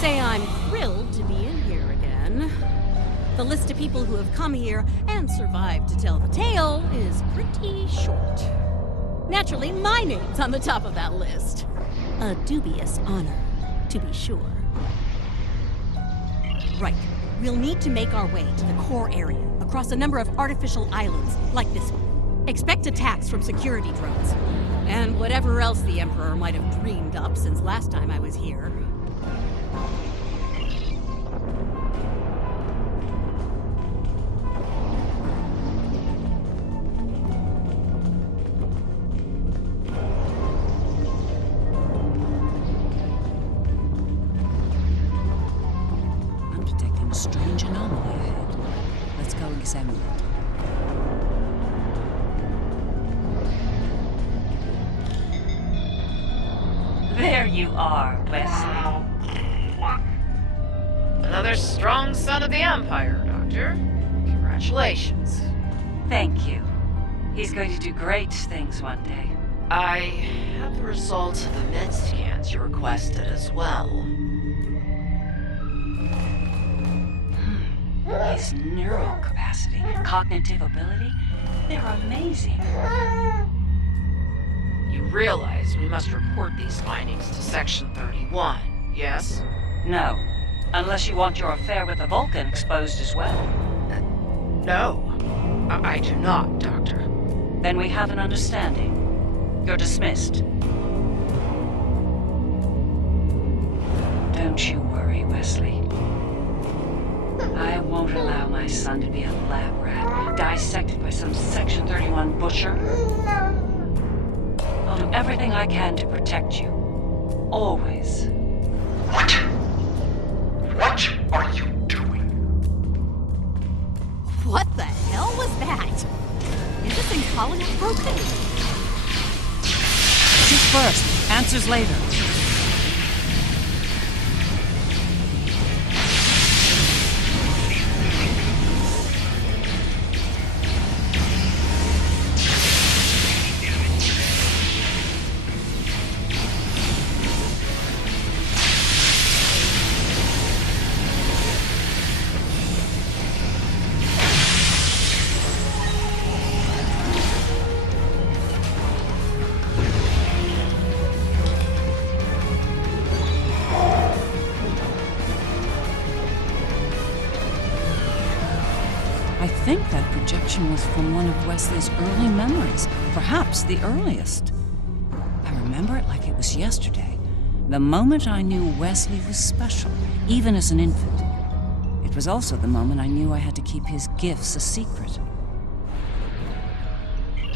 say I'm thrilled to be in here again. The list of people who have come here and survived to tell the tale is pretty short. Naturally, my name's on the top of that list. A dubious honor, to be sure. Right. We'll need to make our way to the core area, across a number of artificial islands, like this one. Expect attacks from security drones. And whatever else the Emperor might have dreamed up since last time I was here. I'm detecting a strange anomaly ahead. Let's go examine it. There you are, Wesley. Another strong son of the Empire, Doctor. Congratulations. Thank you. He's going to do great things one day. I have the results of the med scans you requested as well. His neural capacity, cognitive ability, they're amazing. You realize we must report these findings to Section 31, yes? No, unless you want your affair with the Vulcan exposed as well. No, I do not, Doctor. Then we have an understanding. You're dismissed. Don't you worry, Wesley. I won't allow my son to be a lab rat, dissected by some Section 31 butcher. I'll do everything I can to protect you. Always. What? What are you doing? What the hell was that? Is this intolerance broken? Shoot first, answers later. I think that projection was from one of Wesley's early memories, perhaps the earliest. I remember it like it was yesterday, the moment I knew Wesley was special, even as an infant. It was also the moment I knew I had to keep his gifts a secret.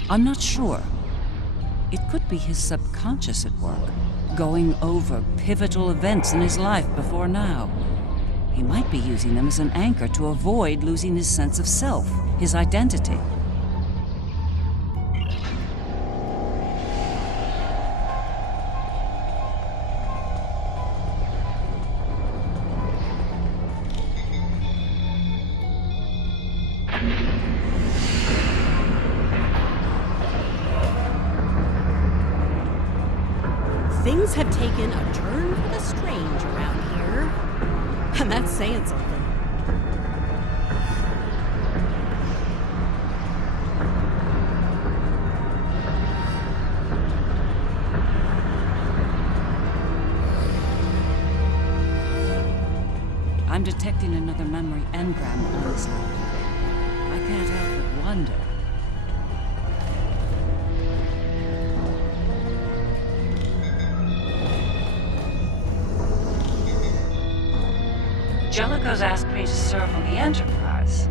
I'm not sure. It could be his subconscious at work, going over pivotal events in his life before now. He might be using them as an anchor to avoid losing his sense of self, his identity. Things have taken a turn for the strange around here. And that's saying something. I'm detecting another memory engram on this line. I can't help but wonder. Jellicoe's asked me to serve on the Enterprise,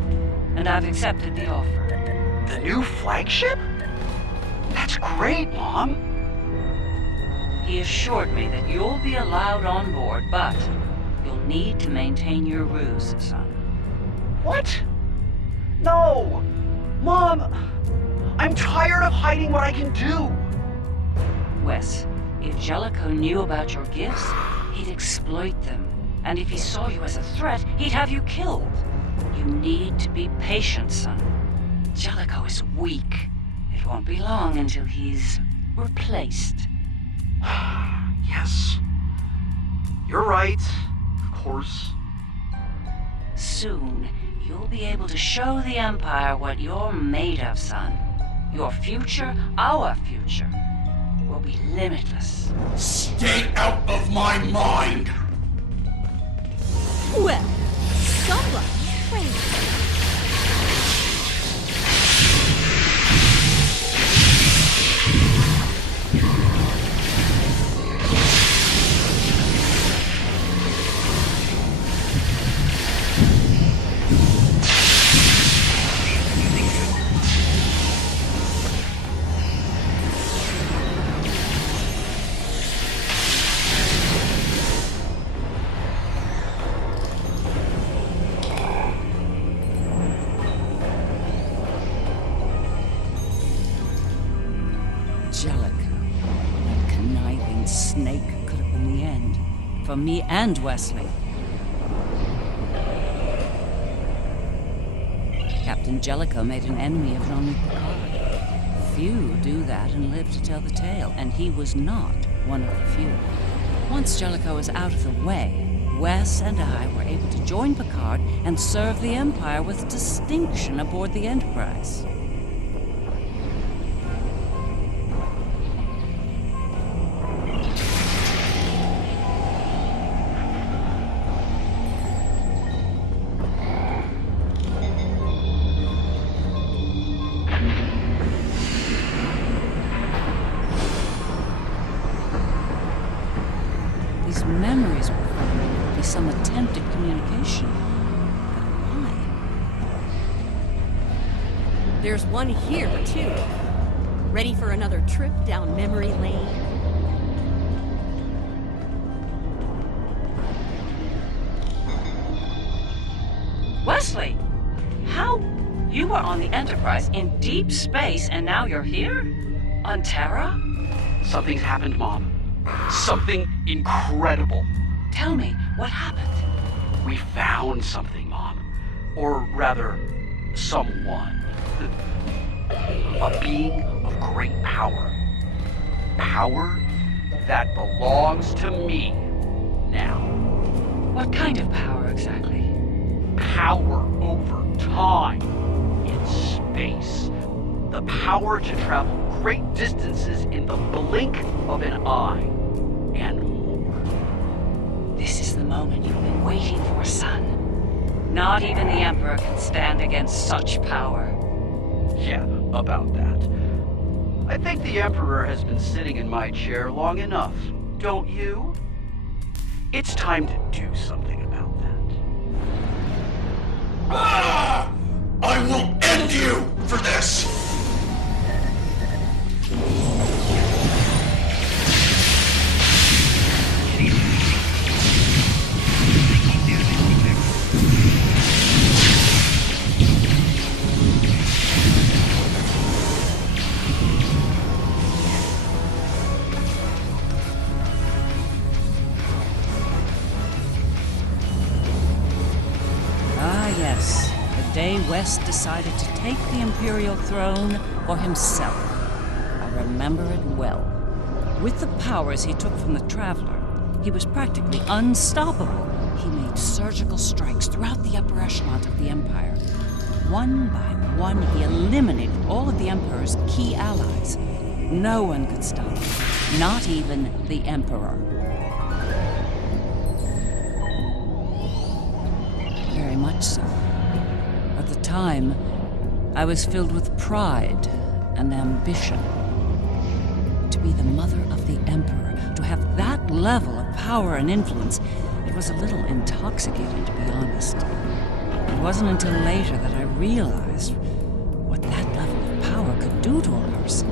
and I've accepted the offer. The new flagship? That's great, Mom. He assured me that you'll be allowed on board, but you'll need to maintain your ruse, son. What? No! Mom! I'm tired of hiding what I can do! Wes, if Jellicoe knew about your gifts, he'd exploit them. And if he saw you as a threat, he'd have you killed. You need to be patient, son. Jellicoe is weak. It won't be long until he's replaced. Yes. You're right. course. Soon, you'll be able to show the Empire what you're made of, son. Your future, our future, will be limitless. Stay out of my mind! Well, someone's crazy. That conniving snake could have been the end. For me and Wesley. Captain Jellicoe made an enemy of Jean-Luc Picard. Few do that and live to tell the tale, and he was not one of the few. Once Jellicoe was out of the way, Wes and I were able to join Picard and serve the Empire with distinction aboard the Enterprise. These memories were forming. It would be some attempt at communication. But why? There's one here, too. Ready for another trip down memory lane? Wesley! How? You were on the Enterprise in deep space and now you're here? On Terra? Something's happened, Mom. Something incredible. Tell me, what happened? We found something, Mom. Or rather, someone. A being of great power. Power that belongs to me now. What kind of power exactly? Power over time in space. The power to travel great distances in the blink of an eye. And more. This is the moment you've been waiting for, son. Not even the Emperor can stand against such power. Yeah, about that. I think the Emperor has been sitting in my chair long enough, don't you? It's time to do something about that. Ah! I will end you for this! Yes, the day West decided to take the Imperial throne for himself. I remember it well. With the powers he took from the Traveler, he was practically unstoppable. He made surgical strikes throughout the upper echelons of the Empire. One by one, he eliminated all of the Emperor's key allies. No one could stop him, not even the Emperor. Very much so. At the time, I was filled with pride and ambition. To be the mother of the Emperor, to have that level of power and influence, it was a little intoxicating, to be honest. It wasn't until later that I realized what that level of power could do to a person.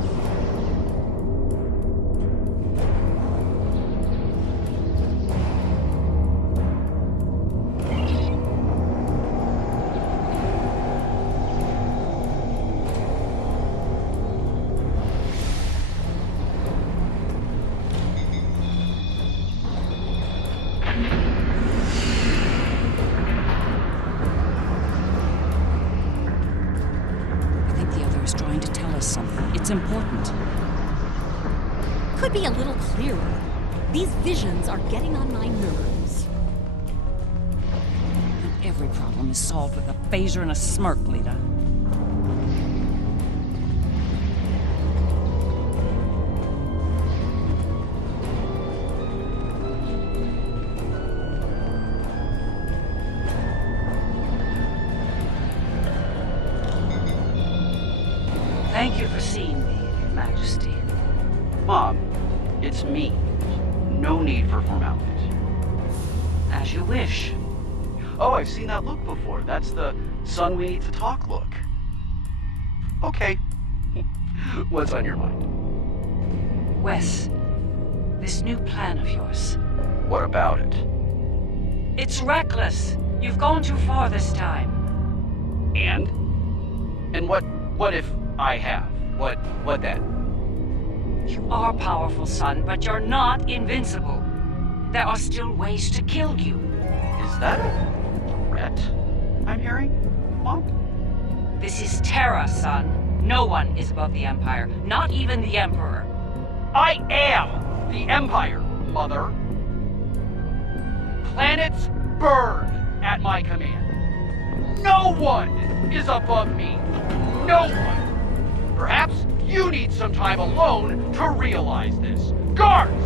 Trying to tell us something. It's important. Could be a little clearer. These visions are getting on my nerves. problem is solved with a phaser and a smirk, Lita. Thank you for seeing me, Your Majesty. Mom, it's me. No need for formalities. As you wish. Oh, I've seen that look before. That's the son we need to talk look. Okay. What's on your mind? Wes, this new plan of yours. What about it? It's reckless. You've gone too far this time. And? And what if I have? What then? You are powerful, son, but you're not invincible. There are still ways to kill you. Is that a threat I'm hearing, Mom? This is Terra, son. No one is above the Empire, not even the Emperor. I am the Empire, Mother. Planets burn at my command. No one is above me. No one. Perhaps you need some time alone to realize this. Guards!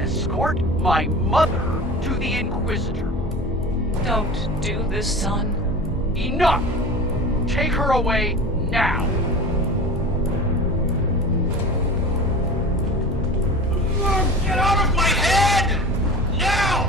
Escort my mother to the Inquisitor. Don't do this, son. Enough! Take her away now! Get out of my head! Now!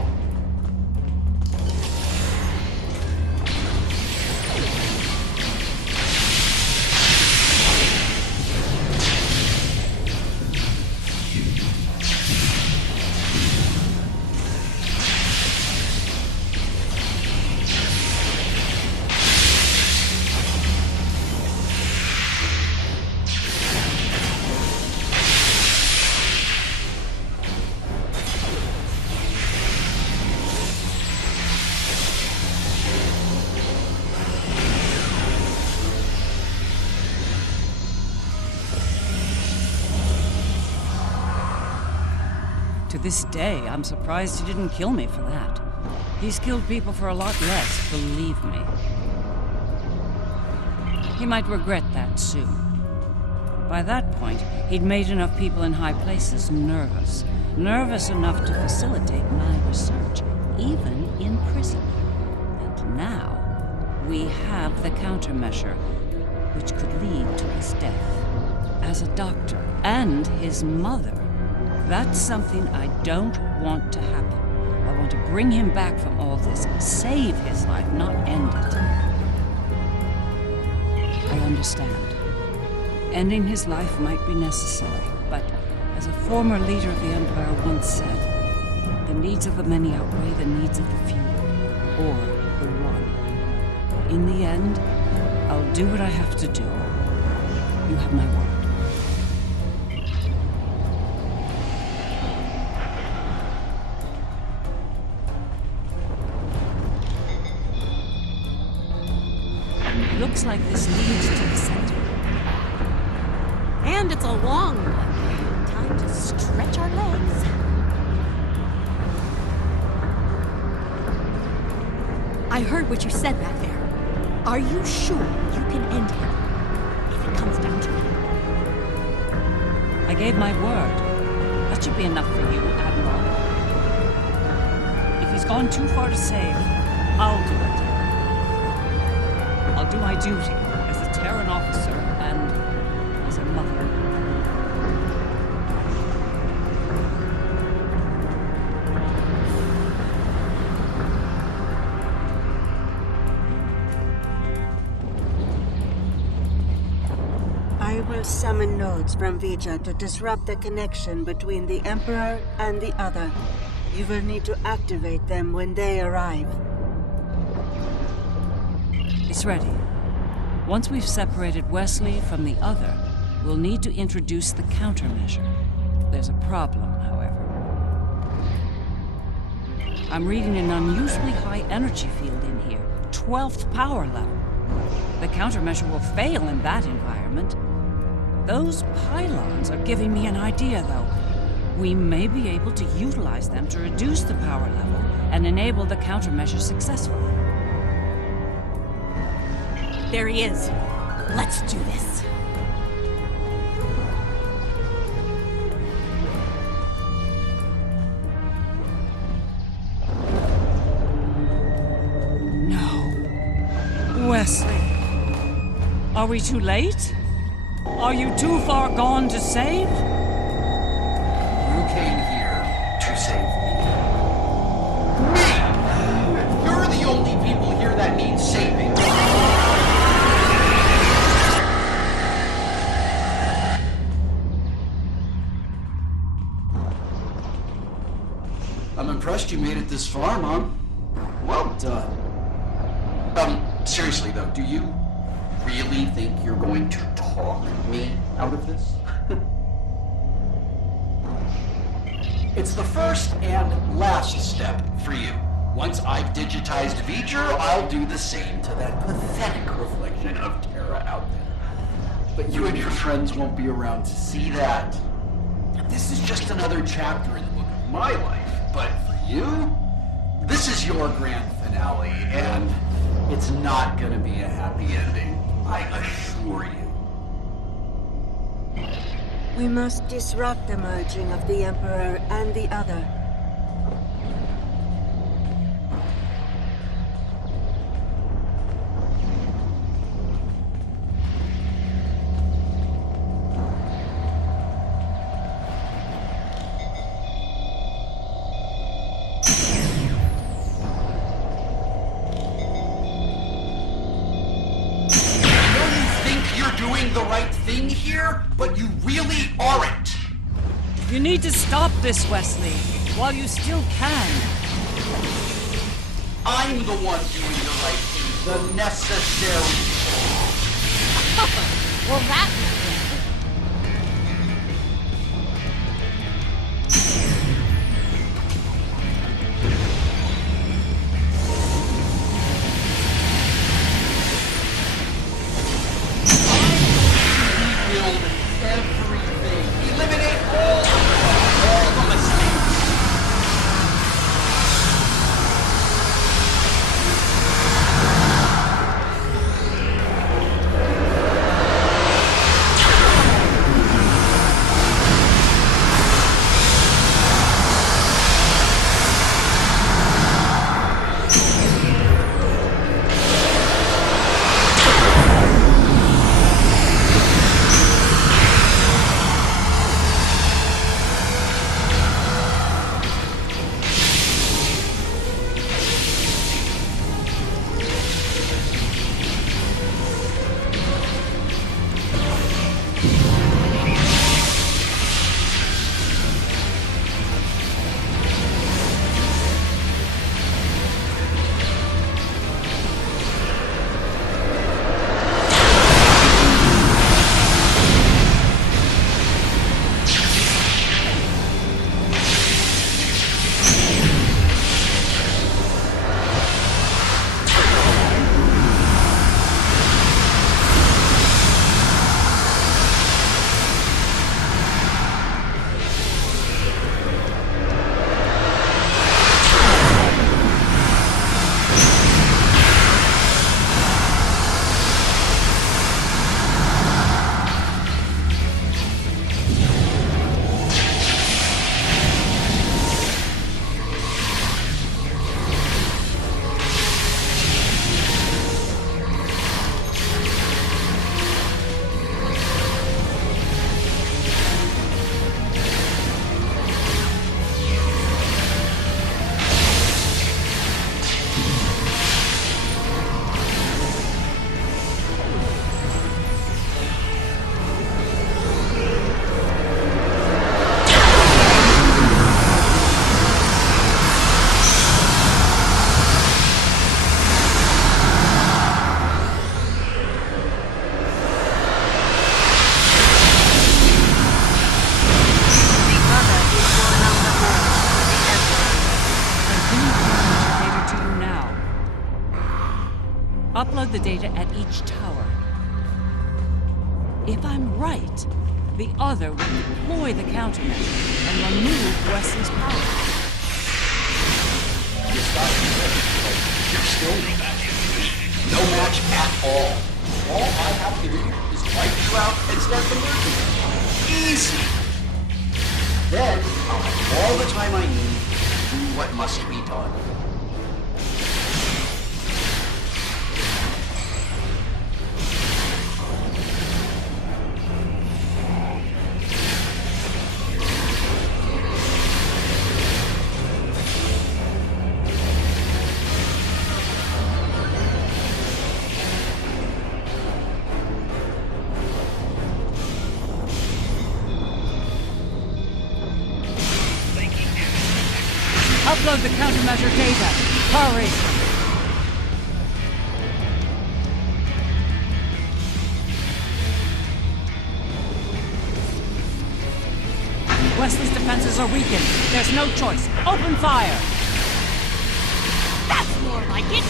To this day, I'm surprised he didn't kill me for that. He's killed people for a lot less, believe me. He might regret that soon. By that point, he'd made enough people in high places nervous. Nervous enough to facilitate my research, even in prison. And now, we have the countermeasure, which could lead to his death. As a doctor, and his mother. That's something I don't want to happen. I want to bring him back from all this, save his life, not end it. I understand. Ending his life might be necessary, but as a former leader of the Empire once said, the needs of the many outweigh the needs of the few, or the one. In the end, I'll do what I have to do. You have my word. Looks like this leads to the center. And it's a long one. Time to stretch our legs. I heard what you said back there. Are you sure you can end him? If it comes down to it. I gave my word. That should be enough for you, Admiral. If he's gone too far to save, I'll do it. I'll do my duty as a Terran officer and as a mother. I will summon nodes from Vija to disrupt the connection between the Emperor and the other. You will need to activate them when they arrive. It's ready. Once we've separated Wesley from the other, we'll need to introduce the countermeasure. There's a problem, however. I'm reading an unusually high energy field in here, 12th power level. The countermeasure will fail in that environment. Those pylons are giving me an idea, though. We may be able to utilize them to reduce the power level and enable the countermeasure successfully. There he is. Let's do this. No. Wesley. Are we too late? Are you too far gone to save? You came here to save me. Me! You're the only people here that need saving. I'm impressed you made it this far, Mom. Well done. Seriously though, do you really think you're going to talk me out of this? It's the first and last step for you. Once I've digitized V'ger, I'll do the same to that pathetic reflection of Terra out there. But you and your friends won't be around to see that. This is just another chapter in the book of my life. But for you, this is your grand finale, and it's not gonna be a happy ending, I assure you. We must disrupt the merging of the Emperor and the Other. Doing the right thing here, but you really aren't. You need to stop this, Wesley, while you still can. I'm the one doing the right thing, the necessary. Well, that was good. Everything. Eliminate all the mistakes. Upload the data at each tower. If I'm right, the Other will deploy the countermeasure and remove Wesley's power. You're still no match at all. route and start the merging. Easy. Then I'll have all the time I need to do what must be done. Upload the countermeasure data. Hurry! Wesley's defenses are weakened. There's no choice. Open fire! That's more like it!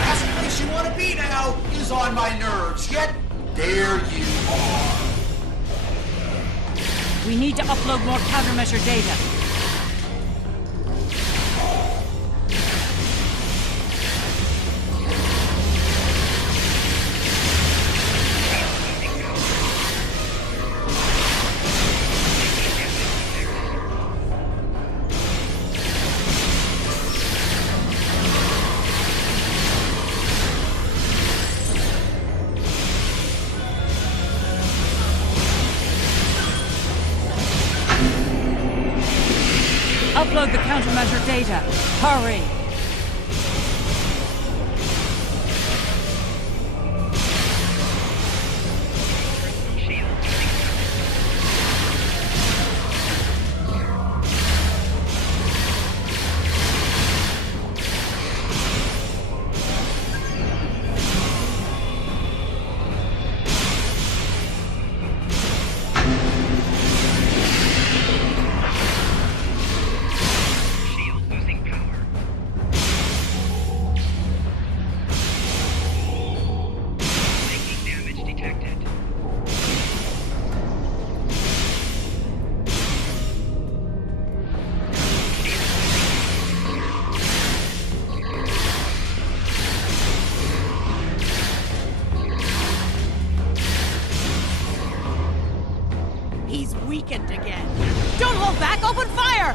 Last place you want to be now is on my nerves, yet there you are. We need to upload more countermeasure data. Upload the countermeasure data. Hurry! He's weakened again. Don't hold back! Open fire!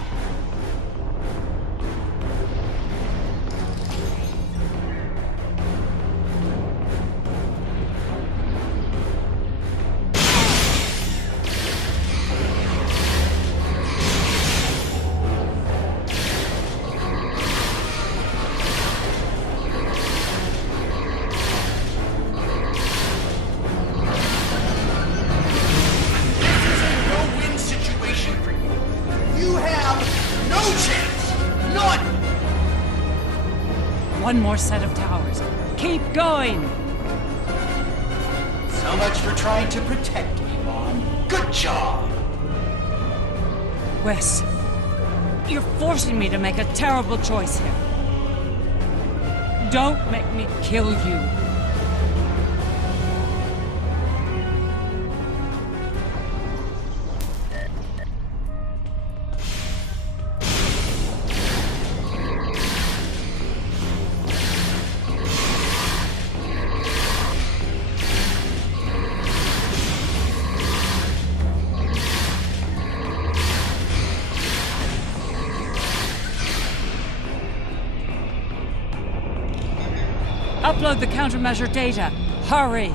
No-win situation for you. You have no chance. None. One more set of towers. Keep going! So much for trying to protect me, Mom. Good job. Wes, you're forcing me to make a terrible choice here. Don't make me kill you. Upload the countermeasure data. Hurry!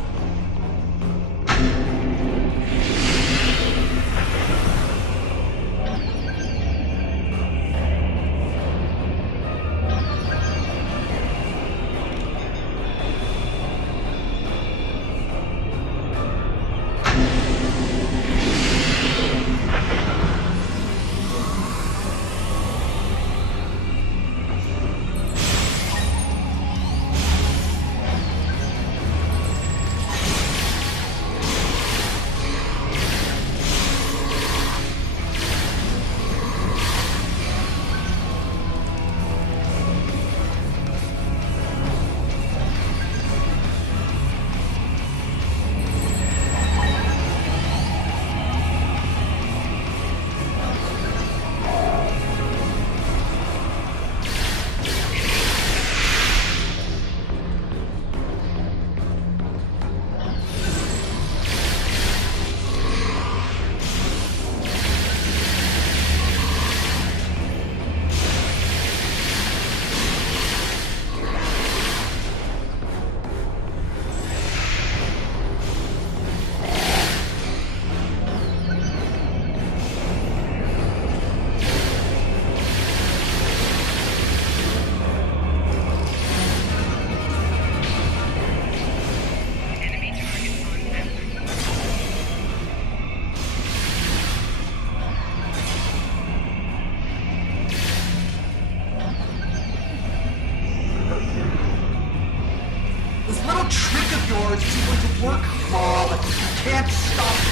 can't stop me.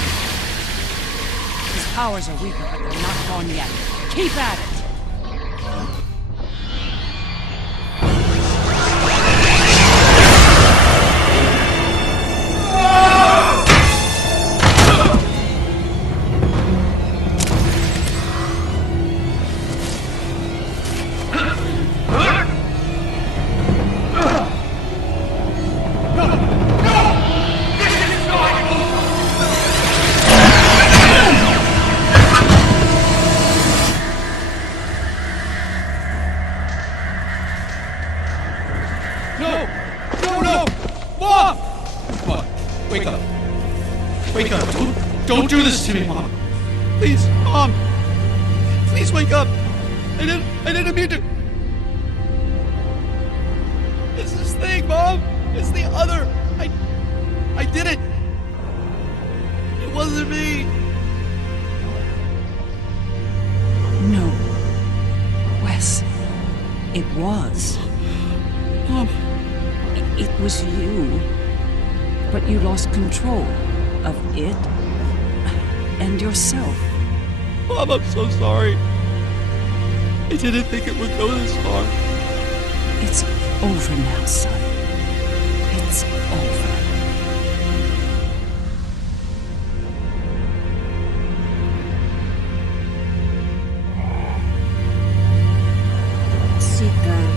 His powers are weaker, but they're not gone yet. Keep at it! Don't do this to me, Mom. Please, Mom. Please wake up. I didn't mean to. It's this thing, Mom. It's the other. I did it. It wasn't me. No. Wes. It was. Mom. It was you. But you lost control of it and yourself. Mom, I'm so sorry. I didn't think it would go this far. It's over now, son. It's over. Seeker.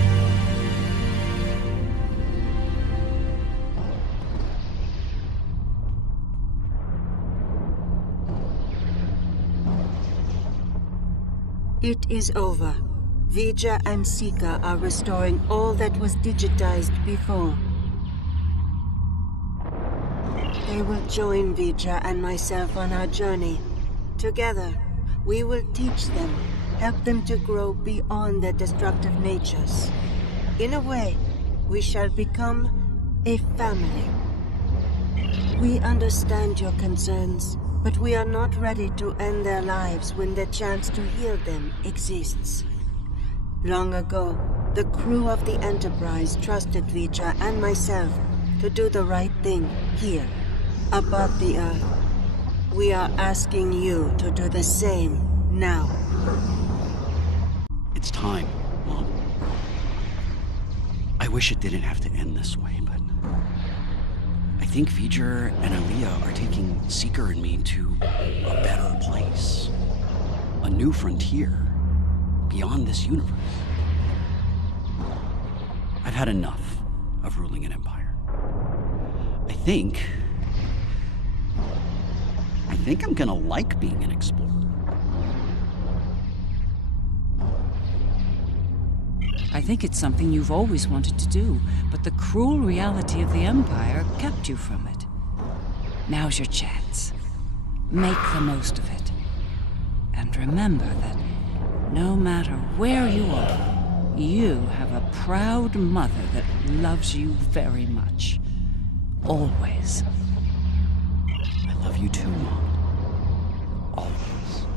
It is over. Vija and Sika are restoring all that was digitized before. They will join Vija and myself on our journey. Together, we will teach them, help them to grow beyond their destructive natures. In a way, we shall become a family. We understand your concerns, but we are not ready to end their lives when the chance to heal them exists. Long ago, the crew of the Enterprise trusted Vija and myself to do the right thing here, above the Earth. We are asking you to do the same now. It's time, Mom. I wish it didn't have to end this way, but I think V'ger and Aaliyah are taking Seeker and me to a better place. A new frontier beyond this universe. I've had enough of ruling an empire. I think I'm gonna like being an explorer. I think it's something you've always wanted to do, but the cruel reality of the Empire kept you from it. Now's your chance. Make the most of it. And remember that no matter where you are, you have a proud mother that loves you very much. Always. I love you too, Mom. Always.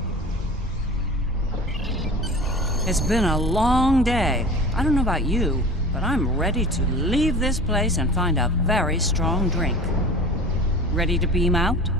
It's been a long day. I don't know about you, but I'm ready to leave this place and find a very strong drink. Ready to beam out?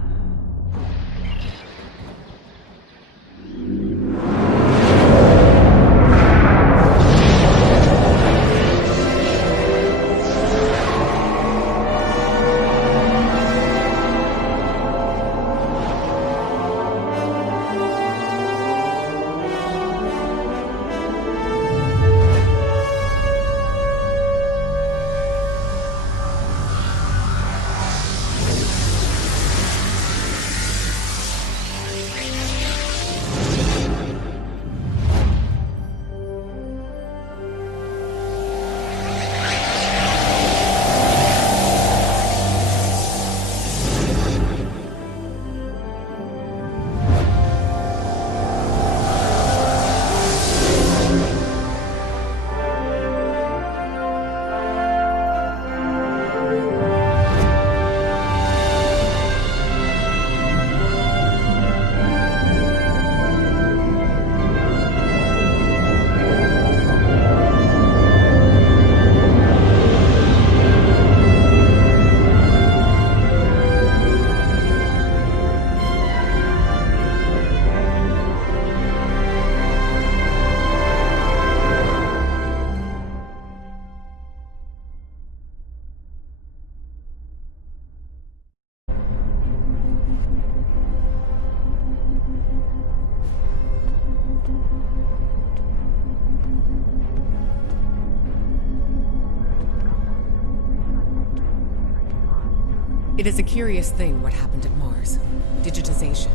It is a curious thing what happened at Mars. Digitization.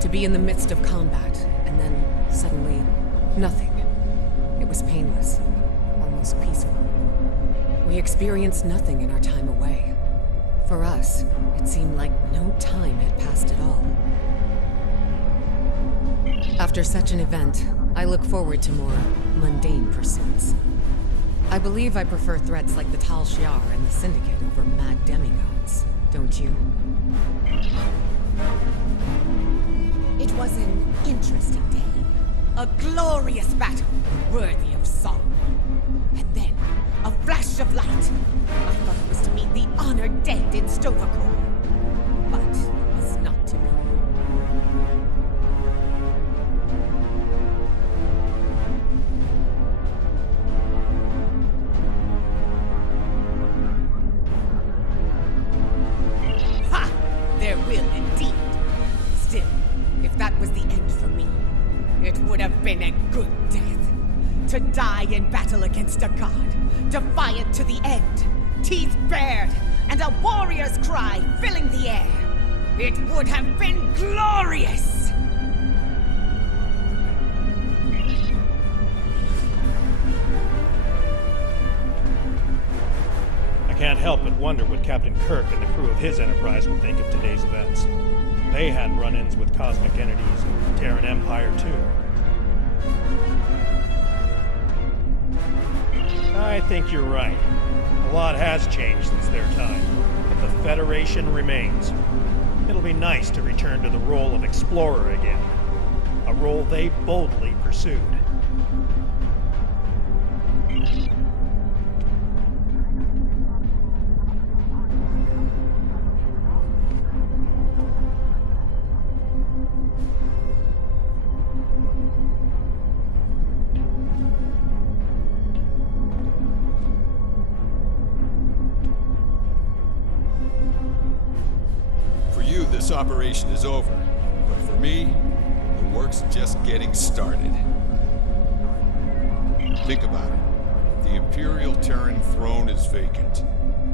To be in the midst of combat, and then suddenly, nothing. It was painless, almost peaceful. We experienced nothing in our time away. For us, it seemed like no time had passed at all. After such an event, I look forward to more mundane pursuits. I believe I prefer threats like the Tal Shiar and the Syndicate over mad demigods, don't you? It was an interesting day. A glorious battle, worthy of song. And then, a flash of light. I thought it was to meet the honored dead in STO Klingon. But it was not to be. Ha! There will indeed. Still, if that was the end for me, it would have been a good death. To die in battle against a god, defiant to the end, teeth bared, and a warrior's cry filling the air. It would have been glorious! I can't help but wonder what Captain Kirk and the crew of his Enterprise would think of today's events. They had run-ins with cosmic entities and Terran Empire, too. I think you're right. A lot has changed since their time, but the Federation remains. It'll be nice to return to the role of explorer again, a role they boldly pursued. This operation is over, but for me, the work's just getting started. Think about it. The Imperial Terran throne is vacant.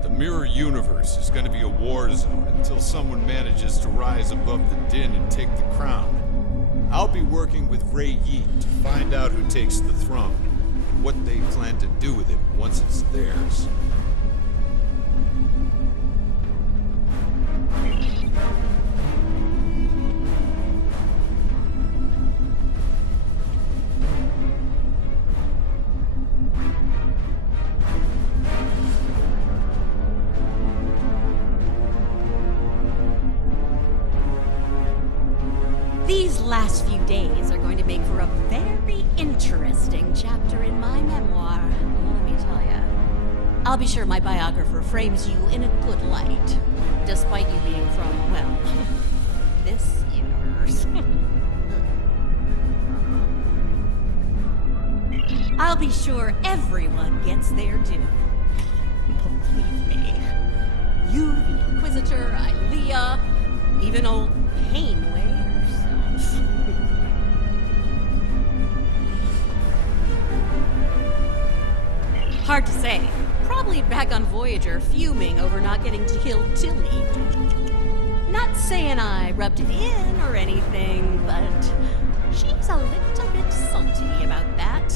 The Mirror Universe is going to be a war zone until someone manages to rise above the din and take the crown. I'll be working with Ray Yeet to find out who takes the throne, and what they plan to do with it once it's theirs. These last few days are going to make for a very interesting chapter in my memoir, let me tell ya. I'll be sure my biographer frames you in a good light, despite you being from, well, this universe. I'll be sure everyone gets their due. Believe me. You, the Inquisitor, Ilea, even old Painway herself. Hard to say. Probably back on Voyager, fuming over not getting to kill Tilly. Not saying I rubbed it in or anything, but she's a little bit salty about that.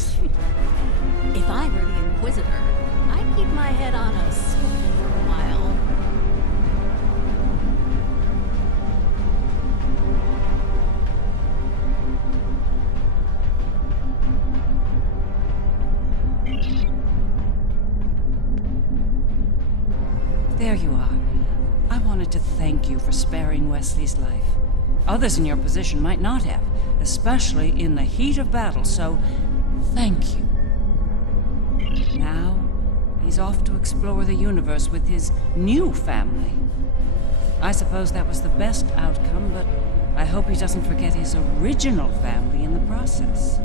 If I were the Inquisitor, I'd keep my head on a swivel for a while. There you are. I wanted to thank you for sparing Wesley's life. Others in your position might not have, especially in the heat of battle, so thank you. Now, he's off to explore the universe with his new family. I suppose that was the best outcome, but I hope he doesn't forget his original family in the process.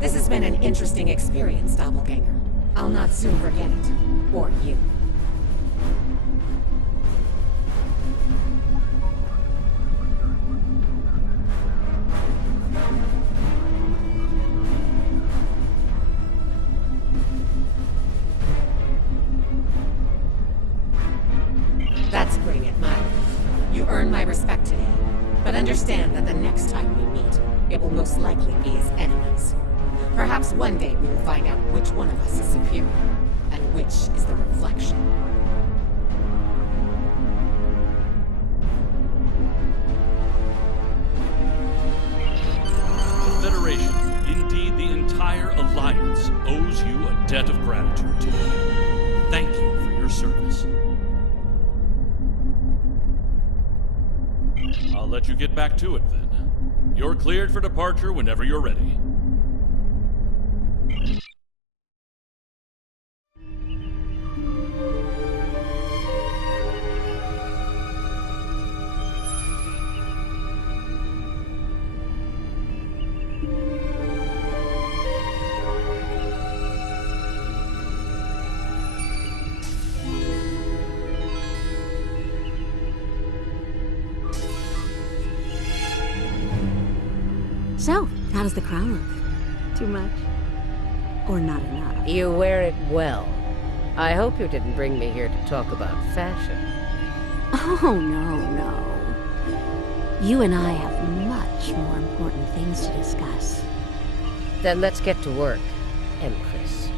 This has been an interesting experience, Doppelganger. I'll not soon forget it. Or you. most likely be his enemies. Perhaps one day we will find out which one of us is superior, and which is the reflection. The Federation, indeed the entire Alliance, owes you a debt of gratitude today. Thank you for your service. I'll let you get back to it then. You're cleared for departure whenever you're ready. So, how does the crown look? Too much? Or not enough? You wear it well. I hope you didn't bring me here to talk about fashion. Oh, no. You and I have much more important things to discuss. Then let's get to work, Empress.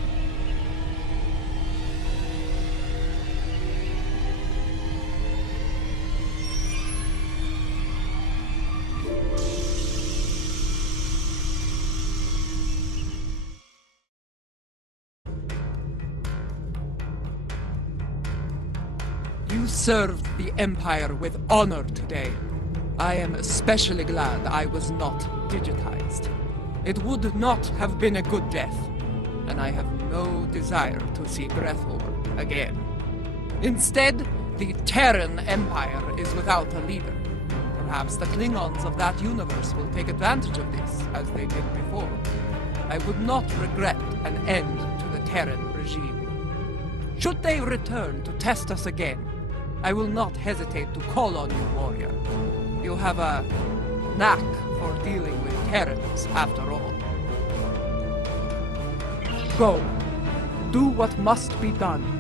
You served the Empire with honor today. I am especially glad I was not digitized. It would not have been a good death, and I have no desire to see Breathward again. Instead, the Terran Empire is without a leader. Perhaps the Klingons of that universe will take advantage of this, as they did before. I would not regret an end to the Terran regime. Should they return to test us again, I will not hesitate to call on you, warrior. You have a knack for dealing with Terrans, after all. Go. Do what must be done.